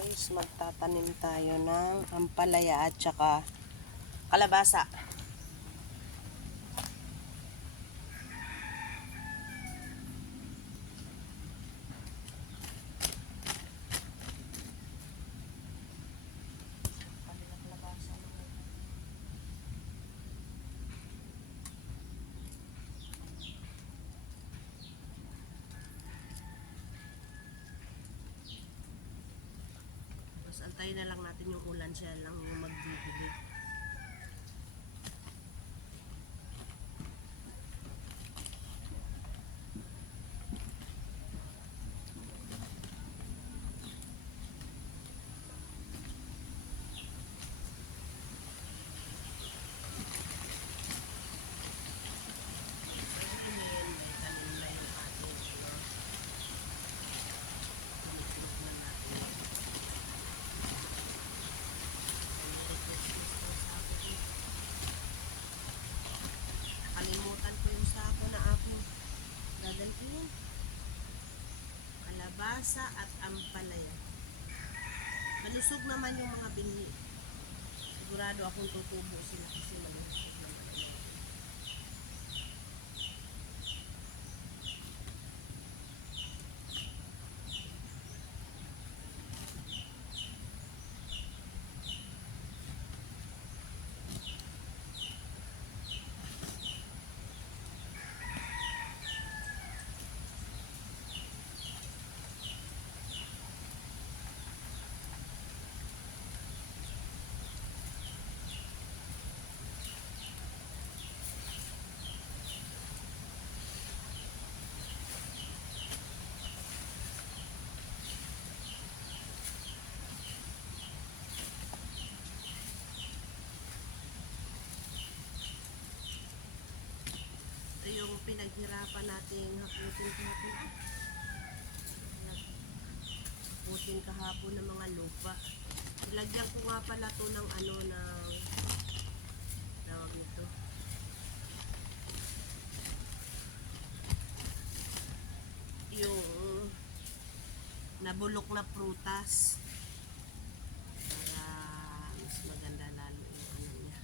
guys, magtatanim tayo ng ampalaya at saka kalabasa. Antayin na lang natin yung ulan, siya lang yung magbibili. Kalimutan ko yung sako na aking dadalhin. Kalabasa at ampalaya. Malusog naman yung mga binhi. Sigurado akong tutubo sila kasi malusog naman. Yung pinaghirapan natin haputin kahapon ng mga lupa. Ilagyan ko nga pala to ng ano ng tawag nito. Yung nabulok na prutas. Para mas maganda lalo yung ano niya.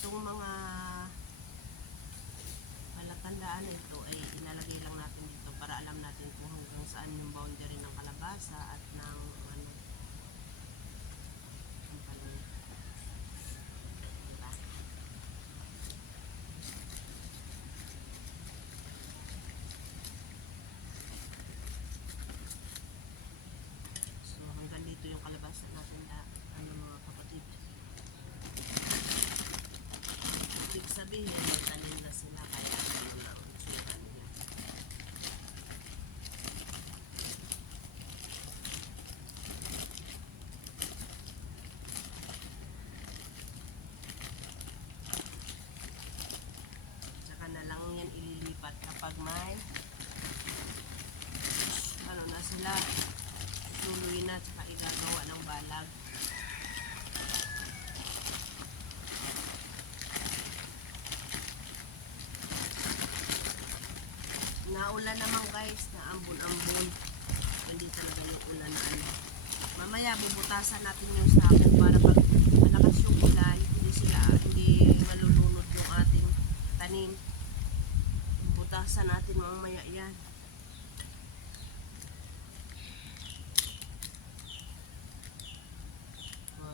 Itong mga palatandaan ito ay ilalagay lang natin dito para alam natin kung hanggang saan yung boundary ng kalabasa at ng ano, ampalaya. Diba? So hanggang dito yung kalabasa natin na ano mga kapatid. Ibig sabihin, may tanim na sila kaya ano na utsutan niya. Tsaka na lang yan ililipat kapag may ano na sila, tuloy na tsaka igagawa ng balag. Naulan naman guys, na ambon-ambon. Hindi talaga yung ulan na ano. Mamaya bubutasan natin yung sako para pag malakas yung ulan, hindi malulunod yung ating tanim. Bubutasan natin mamaya yan.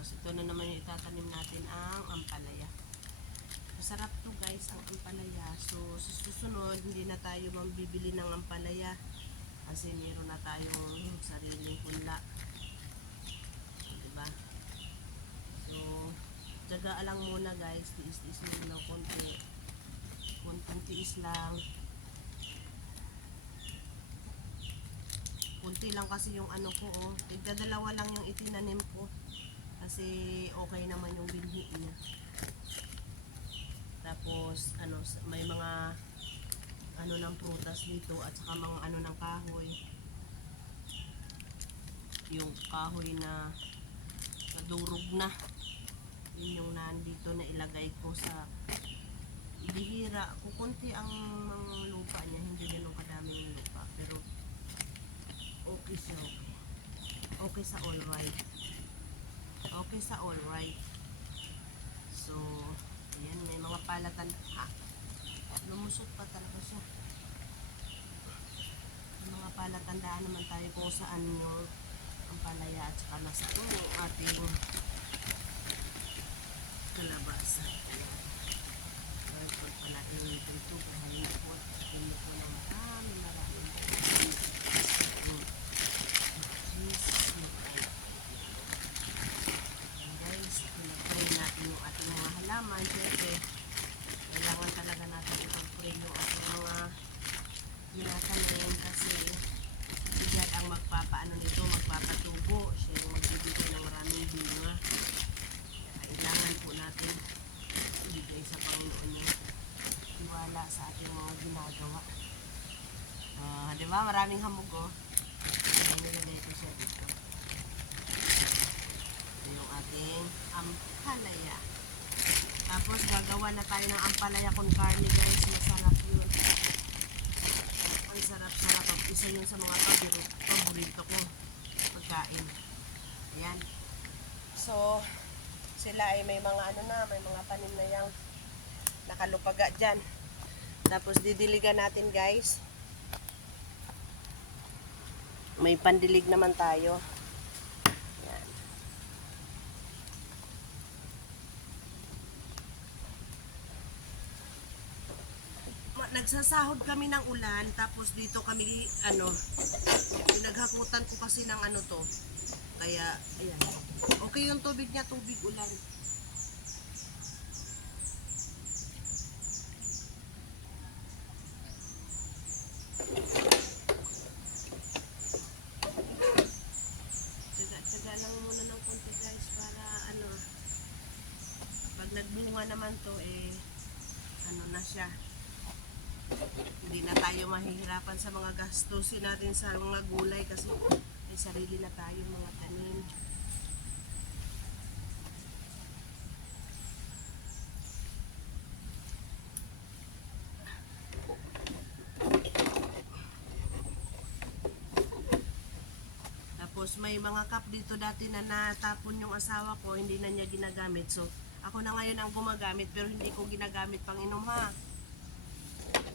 So, ito na naman yung itatanim natin ang ampalaya. Masarap to guys ang ampalaya. So sa susunod hindi na tayo mambibili ng ampalaya kasi meron na tayong sariling punla. Diba? So tiyagaan lang muna guys. Tiis-tiis muna ng konti. Konting tiis lang. Kunti lang kasi yung ano ko oh. Tigdadalawa lang yung itinanim ko. Kasi okay naman yung binhi niya. Tapos Tapos may mga ng prutas dito at saka mga ng kahoy. Yung kahoy na nadurog na. Yun yung nandito na ilagay ko sa bihira. Kukunti ang mga lupa niya, hindi ganun kadaming lupa. Pero okay siya, okay. Okay sa all right. Okay sa all right. So, ayan, may mga palatan. Lumusot pa talaga siya. May mga palatandaan naman tayo kung saan yung ang palaya at saka nasa yung ating kalabasa. Pag pala ito, kahalin po at sakin po ng marami. Guys, pinag-pray natin yung ating mga halaman. Siyempre, kailangan talaga natin ipag-pray yung ating mga ginatanim kasi siya ang magpapaano nito, magpapatubo. Siya yung magbibigay ng maraming bunga. Kailangan po natin ibigay sa Panginoon yung tiwala sa ating mga ginagawa. Diba? Maraming hamog, oh. Nilagay ko siya dito. Ito yung ating ampalaya. Tapos gagawa na tayo ng ampalaya con carne, guys. Masarap yun. Ang sarap-sarap. Isa yun sa mga paborito ko pagkain. Ayan. So, sila ay may mga may mga tanim na yang nakalupaga dyan. Tapos didiligan natin, guys. May pandilig naman tayo. Ayan. Nagsasahod kami ng ulan, tapos dito kami pinaghakutan ko kasi ng to. Kaya ayan. Okay yung tubig niya, tubig ulan. Tsaga lang muna ng konti, guys, para pag nagbunga naman to na siya. Hindi na tayo mahihirapan sa mga gastusin natin sa mga gulay kasi may sarili na tayo mga tanim. Tapos may mga cup dito dati na natapon yung asawa ko, hindi na niya ginagamit. So ako na ngayon ang gumagamit pero hindi ko ginagamit pang inom, ha.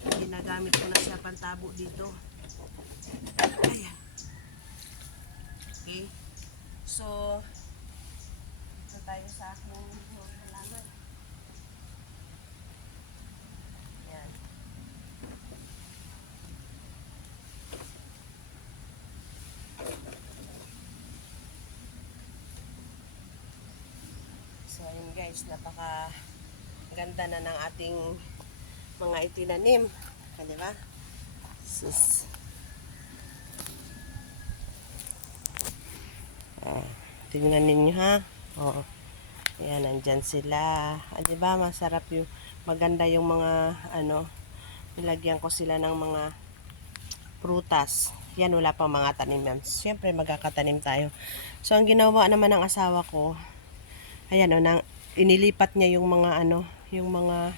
Ginagamit ko na siya pantabo dito. Ayan. Okay. So, ito tayo sa aking halaman. Ayan. So, ayun guys, napaka ganda na ng ating mga itinanim. Di ba? Sus. Tingnan ninyo, ha? Oo. Ayan, nandyan sila. Di ba? Masarap yung, maganda yung mga, nilagyan ko sila ng mga prutas. Yan, wala pang mga tanim yan. Siyempre, magkakatanim tayo. So, ang ginawa naman ng asawa ko, ayan, inilipat niya yung mga, yung mga,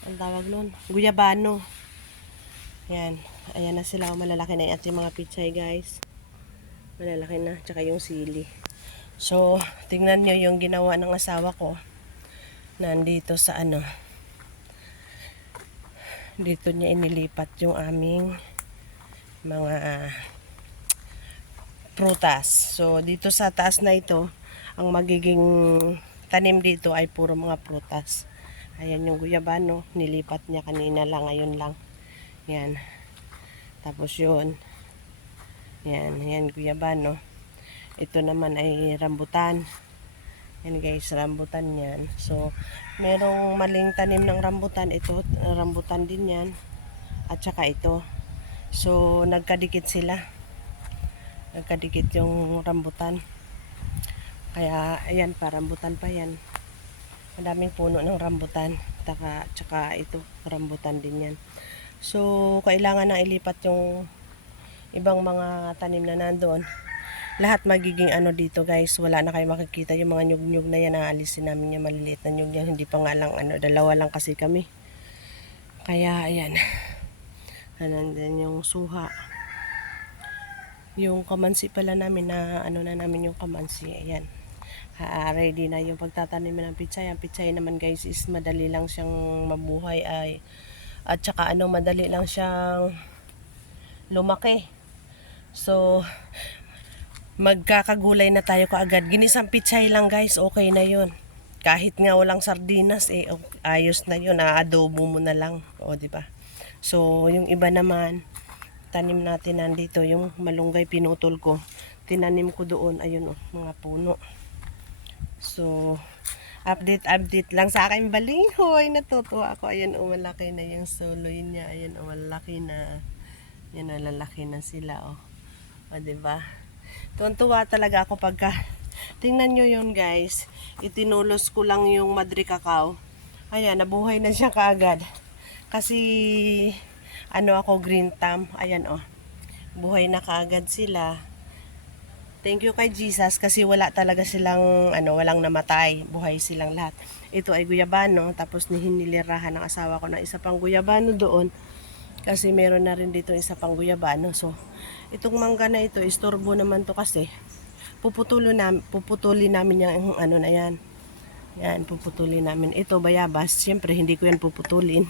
ang tawag nun, guyabano. Yan. Ayan na sila. Malalaki na yung ating mga pichay, guys. Malalaki na. Tsaka yung sili. So, tingnan nyo yung ginawa ng asawa ko. Nandito sa dito niya inilipat yung aming mga prutas. So, dito sa taas na ito, ang magiging tanim dito ay puro mga prutas. Ayan yung guyabano, nilipat niya kanina lang, ngayon lang. Yan. Tapos yun. Yan guyabano. Ito naman ay rambutan. Yan guys, rambutan yan. So, merong maling tanim ng rambutan. Ito, rambutan din yan. At saka ito. So, nagkadikit sila. Nagkadikit yung rambutan. Kaya, ayan pa, rambutan pa yan. Madaming puno ng rambutan. Tsaka ito, rambutan din yan. So, kailangan na ilipat yung ibang mga tanim na nandoon. Lahat magiging ano dito guys, wala na kayo makikita yung mga nyug-nyug na yan, aalisin namin yung maliliit na nyug yan, hindi pa nga lang ano, dalawa lang kasi kami. Kaya ayan, nandun yung suha. Yung kamansi pala namin na ano na namin yung kamansi, ayan. Ready na yung pagtatanim ng pitsay. Ang pitsay naman guys is madali lang siyang mabuhay ay at saka ano, madali lang siyang lumaki. So, magkakagulay na tayo kaagad. Ginisang pitsay lang guys, okay na yun. Kahit nga walang sardinas, ayos na yun. Adobo mo na lang. O, diba? So, yung iba naman, tanim natin nandito. Yung malunggay pinutol ko. Tinanim ko doon. Ayun mga puno. So, update lang sa akin balinghoy. Natutuwa ako. Ayan malaki na yung soloy niya. Ayan malaki na. Yan lalaki na sila o, diba? Tuwan-tuwa talaga ako pagka tingnan nyo yun guys, itinulos ko lang yung Madre Cacao. Ayan, nabuhay na siya kaagad. Kasi ano ako, green thumb. Ayan buhay na kaagad sila. Thank you kay Jesus kasi wala talaga silang walang namatay. Buhay silang lahat. Ito ay guyabano, tapos hinilirahan ng asawa ko ng isa pang guyabano doon. Kasi meron na rin dito isa pang guyabano. So, itong mangga na ito, istorbo naman to kasi puputulin namin yung na yan. Yan, puputulin namin. Ito, bayabas. Siyempre, hindi ko yan puputulin.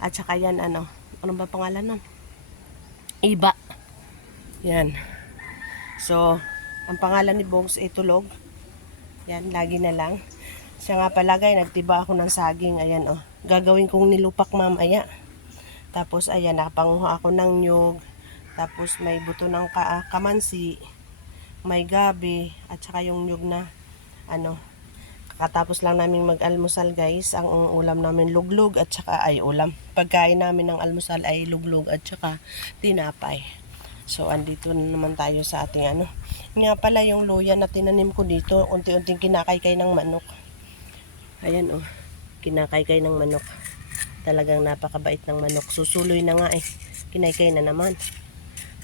At saka yan, ano ba pangalan nun? Iba. Yan. So, ang pangalan ni Bogs ay Tulog. Yan, lagi na lang. Siya nga palagay, nagtiba ako ng saging. Ayan, gagawin kong nilupak mamaya. Tapos, ayan, nakapanguha ako ng nyug. Tapos, may buto ng kamansi. May gabi. At saka yung nyug na, kakatapos lang namin mag-almusal, guys. Ang ulam namin, luglog at saka, pagkain namin ng almusal ay luglog at saka tinapay. So, andito na naman tayo sa ating Nga pala yung luya na tinanim ko dito, unti-unting kinakaykay ng manok. Ayan kinakaykay ng manok. Talagang napakabait ng manok. Susuloy na nga kinaykay na naman.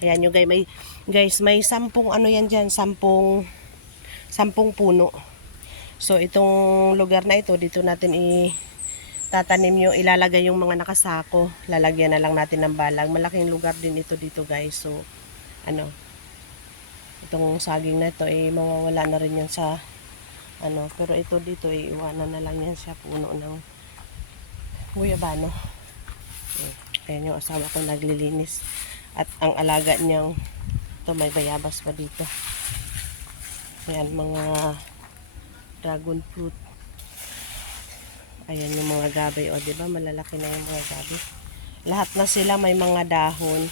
Ayan nyo guys, may 10 yan dyan, 10 puno. So, itong lugar na ito, dito natin tatanim yung ilalagay yung mga nakasako. Lalagyan na lang natin ng balag. Malaking lugar din ito dito guys. So, itong saging na ito mawawala na rin yan sa pero ito dito iwanan na lang yan sa puno ng guyabano. Ayan yung asawa ko naglilinis. At ang alaga niyang ito may bayabas pa dito. Ayan mga dragon fruit. Ayan yung mga gabi diba malalaki na yung mga gabi. Lahat na sila may mga dahon.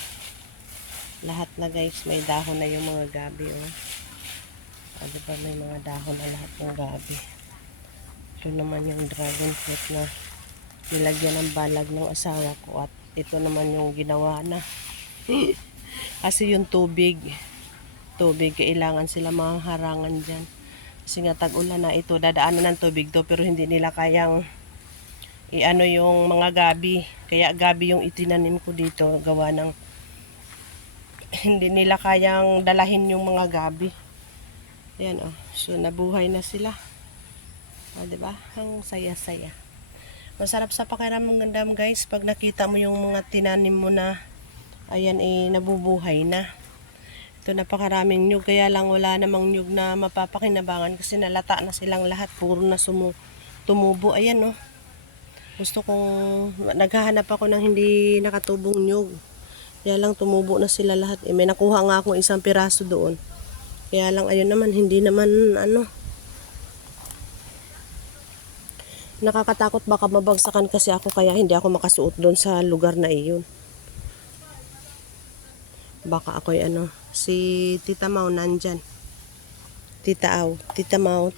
Lahat na guys may dahon na yung mga gabi diba may mga dahon na lahat ng gabi. Ito naman yung dragon fruit na nilagyan ng balag ng asawa ko at ito naman yung ginawa na. Kasi yung tubig kailangan sila maharangan dyan. Kasi nga tag-ulan na ito, dadaanan ng tubig to pero hindi nila kayang yung mga gabi. Kaya gabi yung itinanim ko dito, gawa ng hindi nila kayang dalahin yung mga gabi. Ayan so nabuhay na sila. Diba? Ang saya-saya. Masarap sa pakiramdam guys pag nakita mo yung mga tinanim mo na ayan nabubuhay na. Ito napakaraming nyug, kaya lang wala namang nyug na mapapakinabangan kasi nalata na silang lahat, puro na tumubo. Ayan gusto kong naghahanap ako ng hindi nakatubong nyug, kaya lang tumubo na sila lahat. May nakuha nga akong isang piraso doon, kaya lang ayun naman, hindi naman nakakatakot, baka mabagsakan kasi ako, kaya hindi ako makasuot doon sa lugar na iyon. Baka ako'y si Tita Mau nandyan. Tita Mau.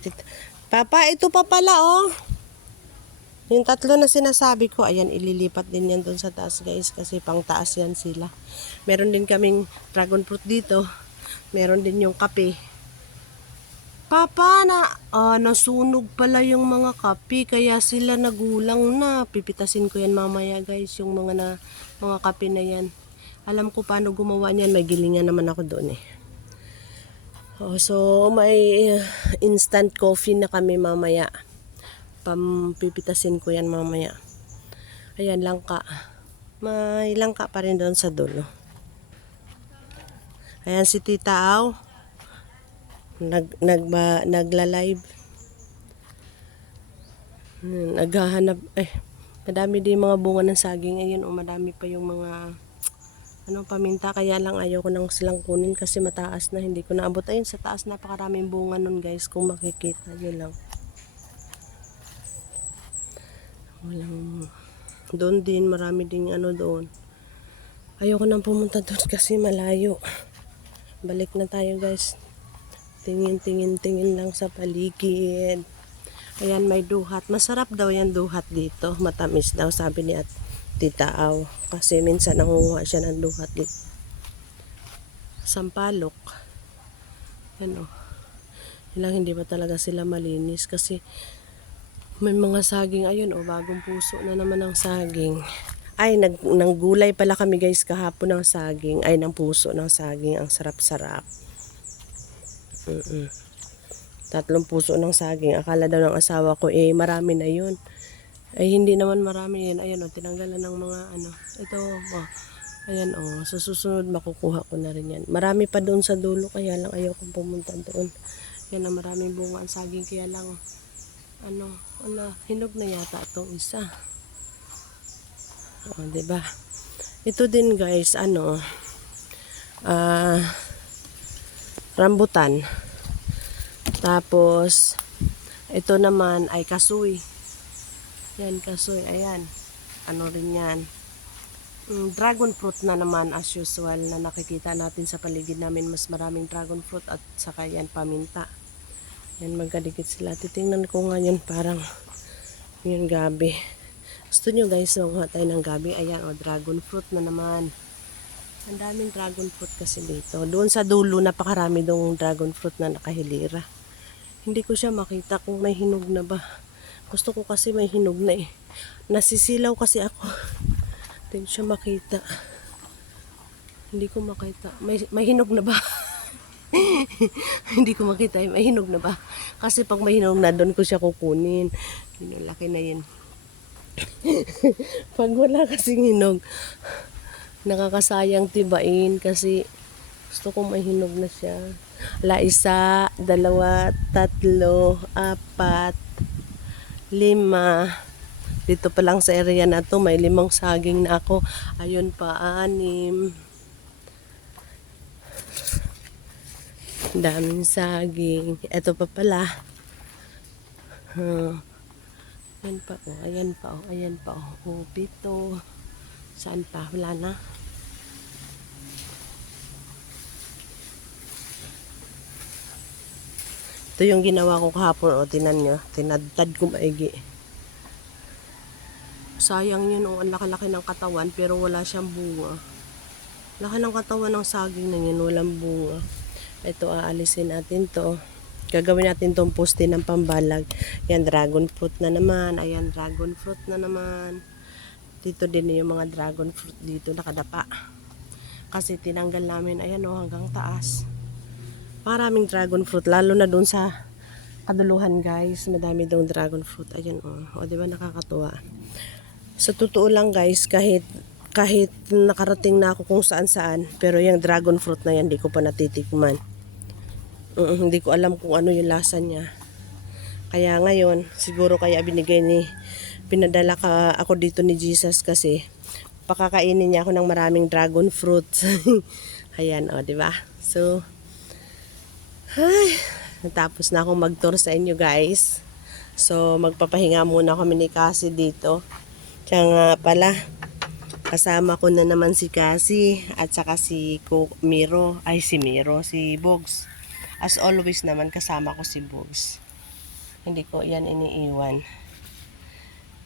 Papa, ito pa pala yung 3 na sinasabi ko, ayan, ililipat din yan doon sa taas guys, kasi pang taas yan sila. Meron din kaming dragon fruit dito. Meron din yung kape. Papa, nasunog pala yung mga kape, kaya sila nagulang na. Pipitasin ko yan mamaya guys, yung mga kape na yan. Alam ko paano gumawa niyan, may gilingan naman ako doon eh. So, may instant coffee na kami mamaya. Pipitasin ko yan mamaya. Ayan, langka. May langka pa rin doon sa dulo. Ayan si Tita Au. Nagla-live. Naghahanap. Madami din mga bunga ng saging. Ayun, madami pa yung mga paminta. Kaya lang ayaw ko nang silang kunin kasi mataas na. Hindi ko naabot. Ayun, sa taas napakaraming bunga nun guys. Kung makikita, yun lang. Walang. Doon din, marami ding doon. Ayoko nang pumunta doon kasi malayo. Balik na tayo guys. Tingin lang sa paligid. Ayan, may duhat. Masarap daw yan duhat dito. Matamis daw, sabi ni Tita Au. Kasi minsan nangunguha siya ng duhat dito. Sampalok. Yan o. Ilang hindi ba talaga sila malinis. Kasi may mga saging. Ayun o, bagong puso na naman ang saging. Ay, nanggulay pala kami guys kahapon ng saging. Ay, ng puso ng saging. Ang sarap-sarap. 3 puso ng saging. Akala daw ng asawa ko, marami na yun. Ay, hindi naman marami yan. Ayan o, tinanggalan ng mga Ito, ayan o, sa susunod makukuha ko na rin yan. Marami pa doon sa dulo, kaya lang ayaw kong pumunta doon. Yan na, maraming bunga ang saging, kaya lang, hinog na yata itong isa. O, diba? Ito din guys, rambutan. Tapos, ito naman ay kasoy. Yan, kasoy. Ayan. Ano rin yan. Dragon fruit na naman as usual na nakikita natin sa paligid namin. Mas maraming dragon fruit at saka yan paminta. Yan, magkadikit sila. Titingnan ko nga yun parang yun gabi. Gusto nyo guys, makuha tayo ng gabi. Ayan, dragon fruit na naman. Ang daming dragon fruit kasi dito. Doon sa dulo, napakarami dong dragon fruit na nakahilira. Hindi ko siya makita kung may hinog na ba. Gusto ko kasi may hinog na eh. Nasisilaw kasi ako. Hindi ko siya makita. Hindi ko makita. May hinog na ba? Hindi ko makita. May hinog na ba? Kasi pag may hinog na, doon ko siya kukunin. Laki na yun. Pag wala kasing hinog, nakakasayang tibain kasi gusto ko may hinog na siya. 1, 2, 3, 4, 5. Dito pa lang sa area na to may 5 saging na ako. Ayun pa 6. Daming saging. Ito pa pala. Ayan pa oh, ayan pa oh, ayan pa oh. 7. Saan pa? Wala na. Ito yung ginawa ko kahapon, tinan nyo. Tinadtad ko maigi. Sayang yun, ang laki-laki ng katawan, pero wala siyang bunga. Laki ng katawan ng saging na yun, walang bunga. Ito, aalisin natin to. Gagawin natin tong poste ng pambalag. Yan, dragon fruit na naman. Ayan, dragon fruit na naman. Dito din yung mga dragon fruit dito, nakadapa. Kasi tinanggal namin, ayan hanggang taas. Maraming dragon fruit, lalo na doon sa kaduluhan guys, madami daw dragon fruit. Ayan o, di ba nakakatuwa. Sa totoo lang guys, kahit nakarating na ako kung saan, pero yung dragon fruit na yan, di ko pa natitikman. Hindi ko alam kung ano yung lasa niya. Kaya ngayon, siguro kaya pinadala ako dito ni Jesus kasi pakakainin niya ako ng maraming dragon fruit. Ayan o, di ba? So, natapos na akong mag-tour sa inyo guys. So magpapahinga muna kami ni Cassie dito. Kaya nga pala, kasama ko na naman si Cassie at saka si Miro. Ay si Bogs. As always naman kasama ko si Bogs. Hindi ko yan iniiwan.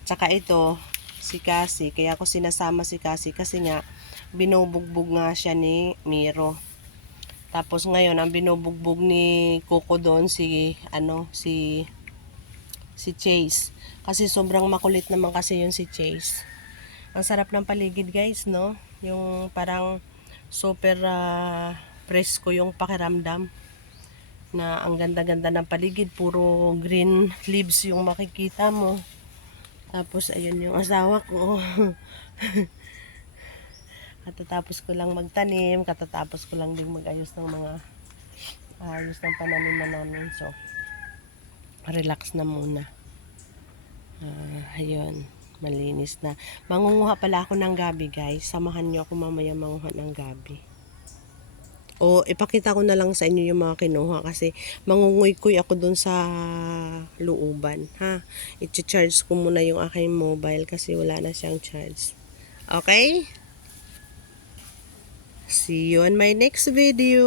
Tsaka ito, si Cassie. Kaya ako sinasama si Cassie kasi nga binubugbog nga siya ni Miro. Tapos ngayon, ang binubugbog ni Coco doon si Chase. Kasi sobrang makulit naman kasi yun si Chase. Ang sarap ng paligid guys, no? Yung parang super presko yung pakiramdam. Na ang ganda-ganda ng paligid, puro green leaves yung makikita mo. Tapos ayun yung asawa ko. Katatapos ko lang magtanim, katatapos ko lang din mag-ayos ng mga ayos ng pananiman namin. So, relax na muna. Ayun, malinis na. Mangunguha pala ako ng gabi guys. Samahan niyo ako mamaya manguha ng gabi. O ipakita ko na lang sa inyo yung mga kinuha kasi mangunguy-kuy ako dun sa looban. Ha? I-charge ko muna yung aking mobile kasi wala na siyang charge. Okay? See you on my next video.